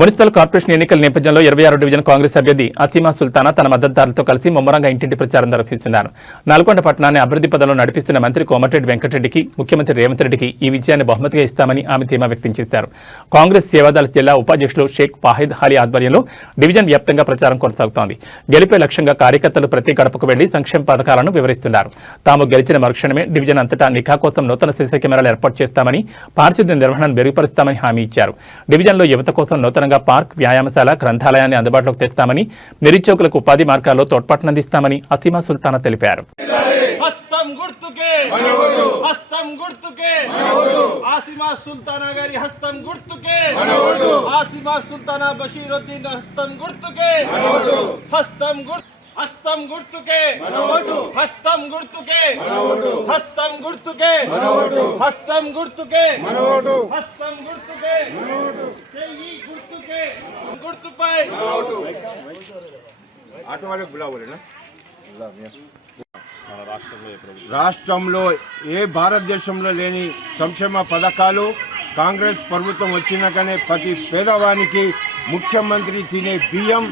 Municipal corporation ఎన్నికల నేపథ్యంలో 26వ division Congress అభ్యర్థి అసీమా సుల్తానా తన మద్దతుదారులతో కలిసి ముమ్మరంగా ఇంటింటి ప్రచారం నిర్వహిస్తున్నారు. నల్గొండ పట్టణాన్ని అభివృద్ధి పదంలో నడిపిస్తున్న మంత్రి కోమటిరెడ్డి వెంకటరెడ్డికి ముఖ్యమంత్రి రేవంత్ రెడ్డికి ఈ విజయాన్ని బహుమతిగా ఇస్తామని ఆమె ధీమా వ్యక్తం చేశారు. కాంగ్రెస్ సేవాదళ జిల్లా ఉపాధ్యక్షులు షేక్ ఫాహిద్ అలీ ఆధ్వర్యంలో డివిజన్ వ్యాప్తంగా ప్రచారం కొనసాగుతోంది. గెలిపే లక్ష్యంగా కార్యకర్తలు ప్రతి గడపకు వెళ్లి సంక్షేమ పథకాలను వివరిస్తున్నారు. తాము గెలిచిన మరుక్షణమే డివిజన్ అంతటా నిఘా కోసం నూతన సీసీ కెమెరాలు ఏర్పాటు చేస్తామని, పారిశుద్ధ్య నిర్వహణను మెరుగుపరుస్తామని హామీ ఇచ్చారు. డివిజన్లో యువత కోసం నూతనంగా పార్క్, వ్యాయామశాల, గ్రంథాలయాన్ని అందుబాటులోకి తెస్తామని, నిరుద్యోగులకు ఉపాధి మార్గాల్లో తోడ్పాటునందిస్తామని అసీమా సుల్తానా తెలిపారు. ఆసిమా సుల్తానా గారి హస్తం గుర్తుకే, ఆసిమా సుల్తానా బషీరుద్దీన్ హస్తం గుర్తుకే, హస్తం గుర్తుకే, హస్తం గుర్తుకే, హస్తం గుర్తుకే, హస్తం గుర్తుకే, హస్తం గుర్తుకే, హస్తం గుర్తుకే, చెయ్యి గుర్తుకే, గుర్తుపై ఆటో వాళ్ళకి బులావలేనా రాష్ట్రంలో ఏ భారతదేశంలో లేని సంక్షేమ పథకాలు కాంగ్రెస్ ప్రభుత్వం వచ్చినాకనే ప్రతి పేదవానికి ముఖ్యమంత్రి తినే బియ్యం,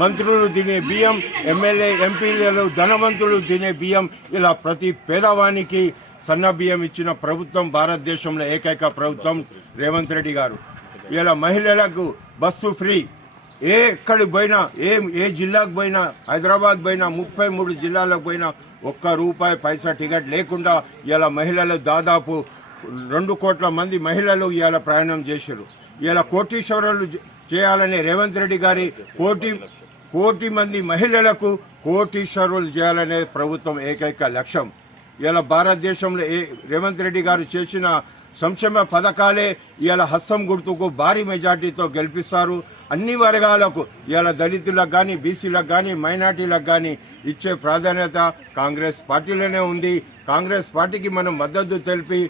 మంత్రులు తినే బియ్యం, ఎమ్మెల్యే ఎంపీలు ధనవంతులు తినే బియ్యం, ఇలా ప్రతి పేదవానికి సన్న బియ్యం ఇచ్చిన ప్రభుత్వం భారతదేశంలో ఏకైక ప్రభుత్వం రేవంత్ రెడ్డి గారు. ఇలా మహిళలకు బస్సు ఫ్రీ, ఎక్కడికి పోయినా ఏ జిల్లాకు పోయినా, హైదరాబాద్ పోయినా, 33 జిల్లాలకు పోయినా ₹1 పైసా టికెట్ లేకుండా ఇలా మహిళలు దాదాపు 2 కోట్ల మంది మహిళలు ఇలా ప్రయాణం చేశారు. ఇలా కోటీశ్వరులు చేయాలని రేవంత్ రెడ్డి గారి కోటి మంది మహిళలకు కోటీశ్వరులు చేయాలనే ప్రభుత్వం ఏకైక లక్ష్యం. ఇలా భారతదేశంలో రేవంత్ రెడ్డి గారు చేసిన సంక్షేమ పథకాలే ఇలా హస్తం గుర్తుకు భారీ మెజార్టీతో గెలిపిస్తారు. అన్ని వర్గాలకు ఇలా దళితులకు కానీ, బీసీలకు కానీ, మైనార్టీలకు కానీ ఇచ్చే ప్రాధాన్యత కాంగ్రెస్ పార్టీలోనే ఉంది. కాంగ్రెస్ పార్టీకి మనం మద్దతు తెలిపి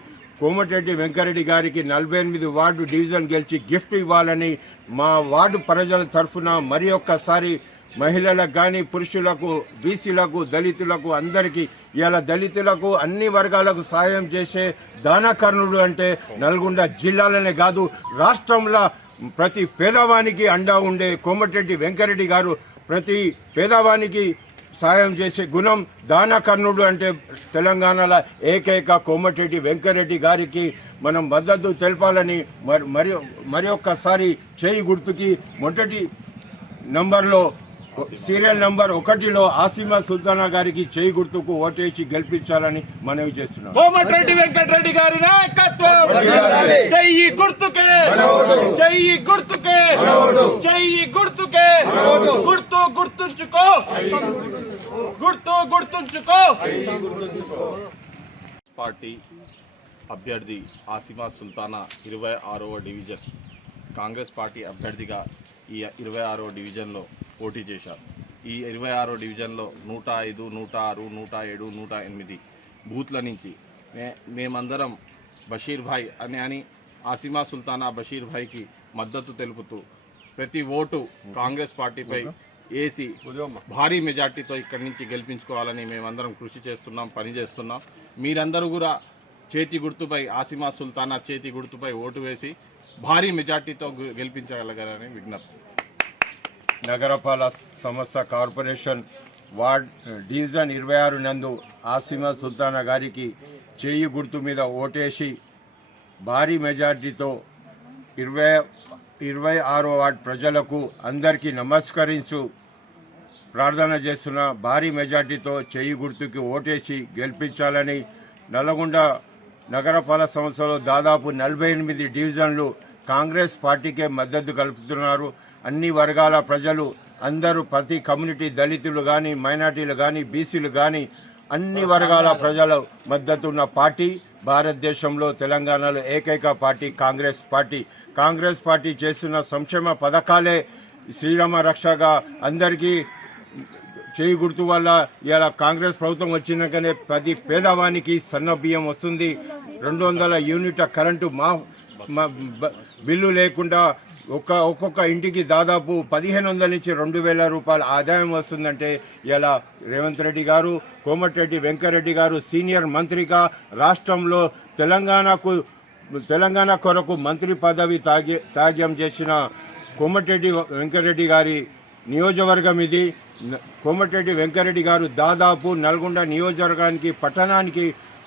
కోమటిరెడ్డి వెంకరెడ్డి గారికి 48 వార్డు డివిజన్ గెలిచి గిఫ్ట్ ఇవ్వాలని మా వార్డు ప్రజల తరఫున మరి ఒక్కసారి మహిళలకు కానీ, పురుషులకు, బీసీలకు, దళితులకు అందరికీ, ఇలా దళితులకు అన్ని వర్గాలకు సాయం చేసే దానకర్ణుడు అంటే నల్గొండ జిల్లాలోనే కాదు రాష్ట్రంలో ప్రతి పేదవానికి అండా ఉండే కోమటిరెడ్డి వెంకరెడ్డి గారు ప్రతి పేదవానికి సాయం చేసే గుణం దానకర్ణుడు అంటే తెలంగాణలో ఏకైక కోమటిరెడ్డి వెంకరెడ్డి గారికి మనం మద్దతు తెలపాలని మరి ఒక్కసారి చేయి గుర్తుకి మొదటి నంబర్లో సీరియల్ నంబర్ 1లో ఆసిమా సుల్తానా గారికి చేయి గుర్తుకు ఓటేసి గెలిపించాలని మనవి చేస్తున్నాం. కోమటిరెడ్డి వెంకటరెడ్డి గారి నాయకత్వం, చెయ్యి గుర్తుకే, చెయ్యి గుర్తుకే, చెయ్యి గుర్తుకే, గుర్తు గుర్తుంచుకో, గుర్తు గుర్తుంచుకో. పార్టీ అభ్యర్థి ఆసిమా సుల్తానా 26వ డివిజన్ కాంగ్రెస్ పార్టీ అభ్యర్థిగా ఈ 26వ డివిజన్లో పోటీ చేశారు. ఈ 26వ డివిజన్లో 105, 106, 107, 108 బూత్ల నుంచి మేమందరం బషీర్ భాయ్ అని ఆసిమా సుల్తానా బషీర్ భాయ్కి మద్దతు తెలుపుతూ ప్రతి ఓటు కాంగ్రెస్ పార్టీపై వేసి భారీ మెజార్టీతో ఇక్కడి నుంచి గెలిపించుకోవాలని మేమందరం కృషి చేస్తున్నాం, పనిచేస్తున్నాం. మీరందరూ కూడా చేతి గుర్తుపై ఆసిమా సుల్తానా చేతి గుర్తుపై ఓటు వేసి భారీ మెజార్టీతో గెలిపించగలగాలని విజ్ఞప్తి. నగరపాలక సంస్థ కార్పొరేషన్ వార్డ్ డివిజన్ 26 నందు ఆసిమా సుల్తానా గారికి చేయి గుర్తు మీద ఓటేసి భారీ మెజార్టీతో 26వ వార్డ్ ప్రజలకు అందరికీ నమస్కరించు ప్రార్థన చేస్తున్న భారీ మెజార్టీతో చేయి గుర్తుకి ఓటేసి గెలిపించాలని నల్గొండ నగరపాలక సంస్థలో దాదాపు 48 డివిజన్లు కాంగ్రెస్ పార్టీకే మద్దతు కలుపుతున్నారు. అన్ని వర్గాల ప్రజలు అందరూ ప్రతి కమ్యూనిటీ, దళితులు కానీ, మైనార్టీలు కానీ, బీసీలు కానీ అన్ని వర్గాల ప్రజల మద్దతు ఉన్న పార్టీ భారతదేశంలో తెలంగాణలో ఏకైక party Congress party. Congress party చేస్తున్న సంక్షేమ పథకాలే శ్రీరామ రక్షగా అందరికీ చేయి గుర్తు వల్ల ఇలా కాంగ్రెస్ ప్రభుత్వం వచ్చినాకనే ప్రతి పేదవానికి సన్న బియ్యం వస్తుంది. 200 యూనిట్ల కరెంటు బిల్లు లేకుండా ఒక్కొక్క ఇంటికి దాదాపు 1500 నుంచి 2000 రూపాయల ఆదాయం వస్తుందంటే ఇలా రేవంత్ రెడ్డి గారు, కోమటిరెడ్డి వెంకరెడ్డి గారు సీనియర్ మంత్రిగా రాష్ట్రంలో తెలంగాణ కొరకు మంత్రి పదవి త్యాగం చేసిన కోమటిరెడ్డి వెంకటరెడ్డి గారి నియోజకవర్గం ఇది. కోమటిరెడ్డి వెంకటరెడ్డి గారు దాదాపు నల్గొండ నియోజకవర్గానికి పట్టణానికి